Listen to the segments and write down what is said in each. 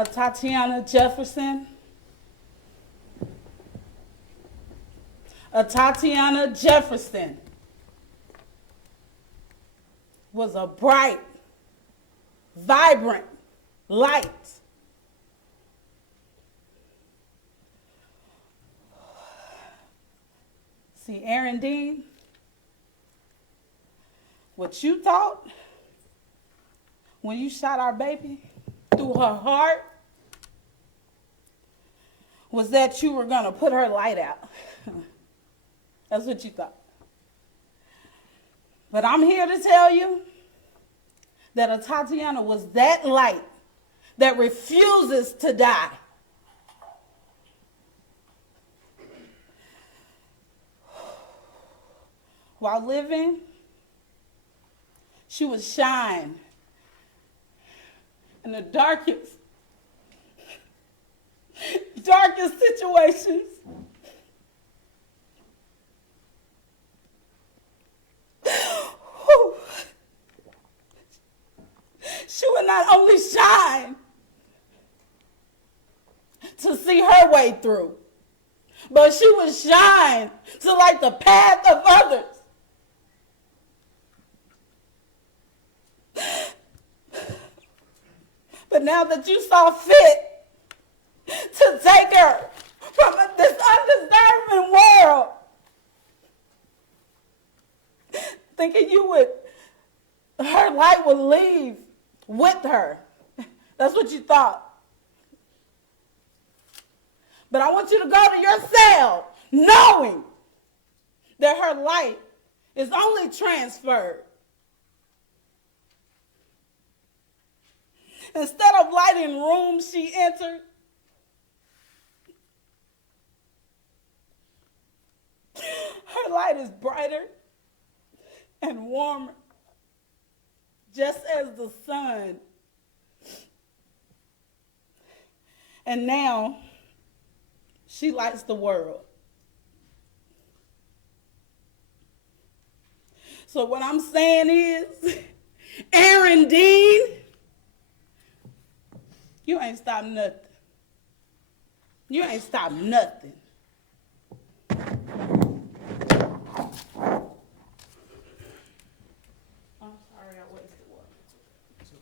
Atatiana Jefferson. Atatiana Jefferson was a bright, vibrant light. See, Aaron Dean, what you thought when you shot our baby through her heart was that you were going to put her light out. That's what you thought. But I'm here to tell you that Tatiana was that light that refuses to die. While living, she would shine in the darkest situations. She would not only shine to see her way through, but she would shine to light the path of others. But now that you saw fit to take her from this undeserving world, thinking her light would leave with her. That's what you thought. But I want you to go to your cell knowing that her light is only transferred. Instead of lighting rooms she entered, her light is brighter and warmer, just as the sun. And now, she lights the world. So what I'm saying is, Aaron Dean, you ain't stopped nothing. You ain't stopped nothing. I'm sorry I wasted water. It's okay.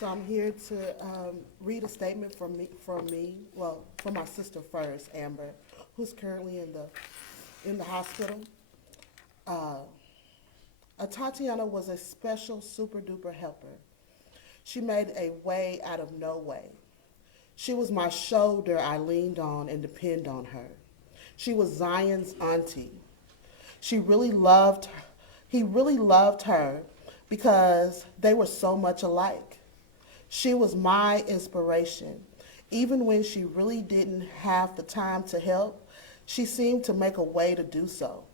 So I'm here to read a statement from my sister first, Amber, who's currently in the hospital. Tatiana was a special super duper helper. She made a way out of no way. She was my shoulder I leaned on and depend on her. She was Zion's auntie. He really loved her because they were so much alike. She was my inspiration. Even when she really didn't have the time to help, she seemed to make a way to do so.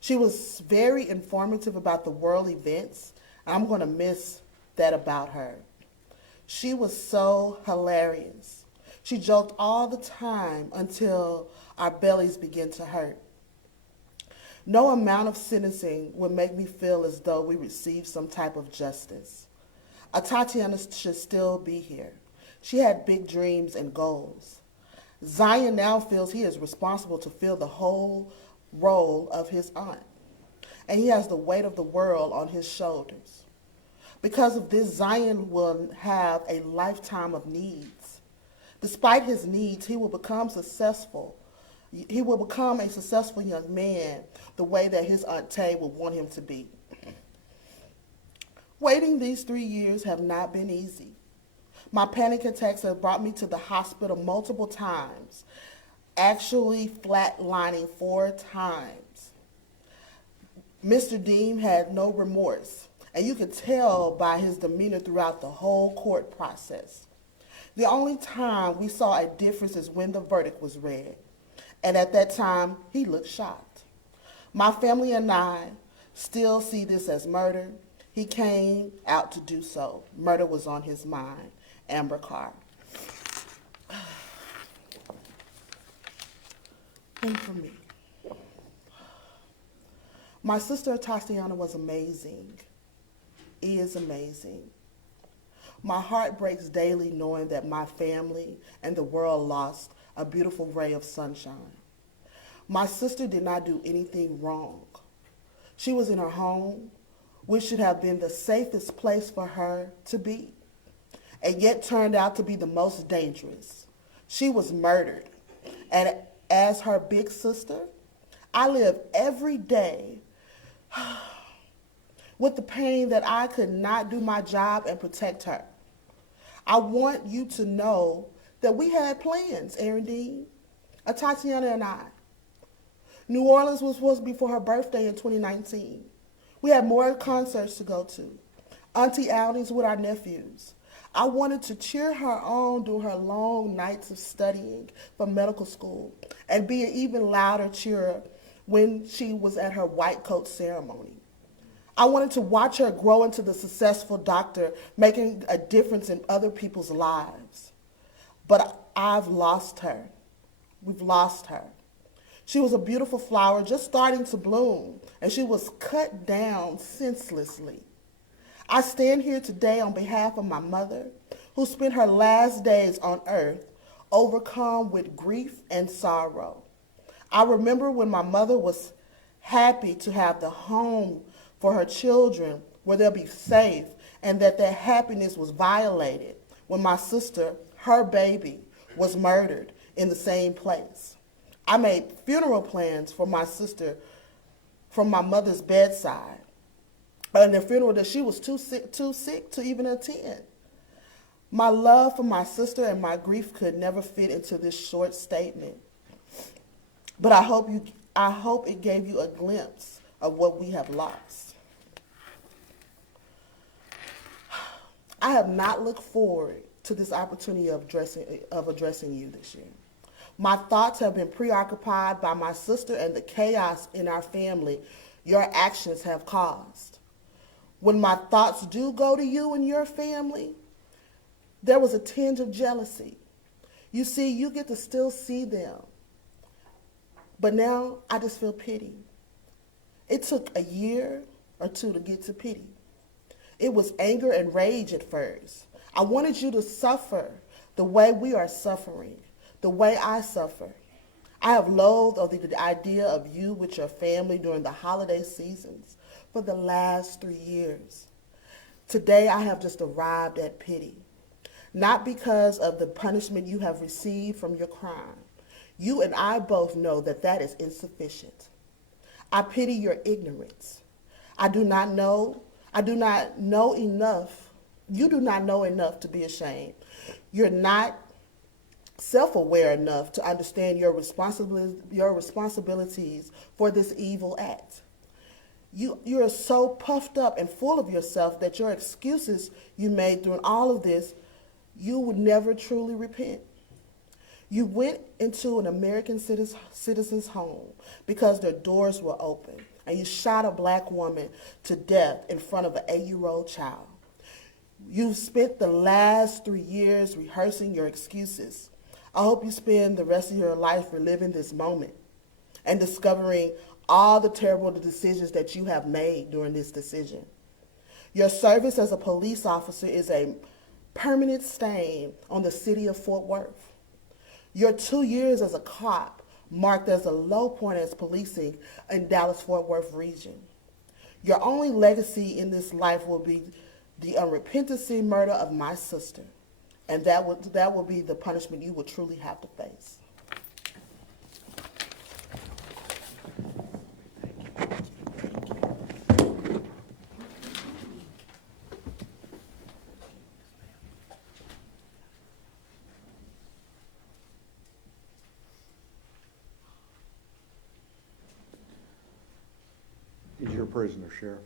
She was very informative about the world events. I'm going to miss that about her. She was so hilarious. She joked all the time until our bellies began to hurt. No amount of sentencing would make me feel as though we received some type of justice. Tatiana should still be here. She had big dreams and goals. Zion now feels he is responsible to fill the whole role of his aunt, and he has the weight of the world on his shoulders. Because of this, Zion will have a lifetime of needs. Despite his needs, he will become successful. He will become a successful young man the way that his Aunt Tay would want him to be. Waiting these 3 years have not been easy. My panic attacks have brought me to the hospital multiple times, actually flatlining 4 times. Mr. Dean had no remorse, and you could tell by his demeanor throughout the whole court process. The only time we saw a difference is when the verdict was read. And at that time, he looked shocked. My family and I still see this as murder. He came out to do so. Murder was on his mind. Amber Carr. And for me, my sister Tatiana was amazing, is amazing. My heart breaks daily knowing that my family and the world lost a beautiful ray of sunshine. My sister did not do anything wrong. She was in her home, which should have been the safest place for her to be, and yet turned out to be the most dangerous. She was murdered, and as her big sister, I live every day with the pain that I could not do my job and protect her. I want you to know that we had plans, Aaron Dean, Tatiana and I. New Orleans was supposed to be for her birthday in 2019. We had more concerts to go to, auntie outings with our nephews. I wanted to cheer her on during her long nights of studying for medical school and be an even louder cheerer when she was at her white coat ceremony. I wanted to watch her grow into the successful doctor, making a difference in other people's lives. But I've lost her. We've lost her. She was a beautiful flower just starting to bloom, and she was cut down senselessly. I stand here today on behalf of my mother, who spent her last days on earth overcome with grief and sorrow. I remember when my mother was happy to have the home for her children where they'll be safe, and that happiness was violated when my sister, her baby, was murdered in the same place. I made funeral plans for my sister from my mother's bedside, and the funeral that she was too sick to even attend. My love for my sister and my grief could never fit into this short statement. But I hope it gave you a glimpse of what we have lost. I have not looked forward to this opportunity of addressing you this year. My thoughts have been preoccupied by my sister and the chaos in our family your actions have caused. When my thoughts do go to you and your family, there was a tinge of jealousy. You see, you get to still see them. But now I just feel pity. It took a year or two to get to pity. It was anger and rage at first. I wanted you to suffer the way we are suffering, the way I suffer. I have loathed the idea of you with your family during the holiday seasons for the last 3 years. Today I have just arrived at pity, not because of the punishment you have received from your crime. You and I both know that that is insufficient. I pity your ignorance. I do not know enough. You do not know enough to be ashamed. You're not self-aware enough to understand your responsibilities for this evil act. You are so puffed up and full of yourself that your excuses you made during all of this, you would never truly repent. You went into an American citizen's home because their doors were open, and you shot a black woman to death in front of an 8-year-old child. You've spent the last 3 years rehearsing your excuses. I hope you spend the rest of your life reliving this moment and discovering all the terrible decisions that you have made during this decision. Your service as a police officer is a permanent stain on the city of Fort Worth. Your 2 years as a cop marked as a low point as policing in Dallas-Fort Worth region. Your only legacy in this life will be the unrepentant murder of my sister, and that will be the punishment you will truly have to face. He's your prisoner, Sheriff.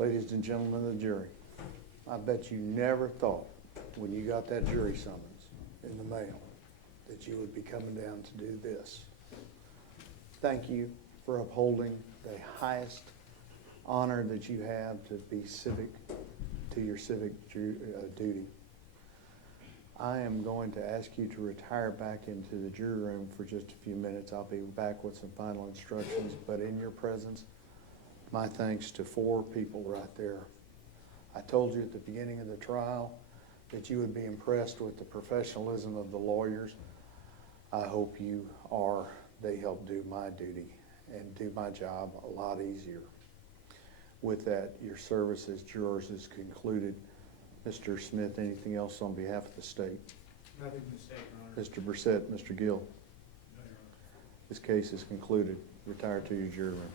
Ladies and gentlemen of the jury, I bet you never thought when you got that jury summons in the mail that you would be coming down to do this. Thank you for upholding the highest honor that you have to be to your civic duty. I am going to ask you to retire back into the jury room for just a few minutes. I'll be back with some final instructions, but in your presence, my thanks to 4 people right there. I told you at the beginning of the trial that you would be impressed with the professionalism of the lawyers. I hope you are. They help do my duty and do my job a lot easier. With that, your service as jurors is concluded. Mr. Smith, anything else on behalf of the state? Nothing to state, Your Honor. Mr. Brissett, Mr. Gill, No, Your Honor. this case is concluded. Retire to your jury room.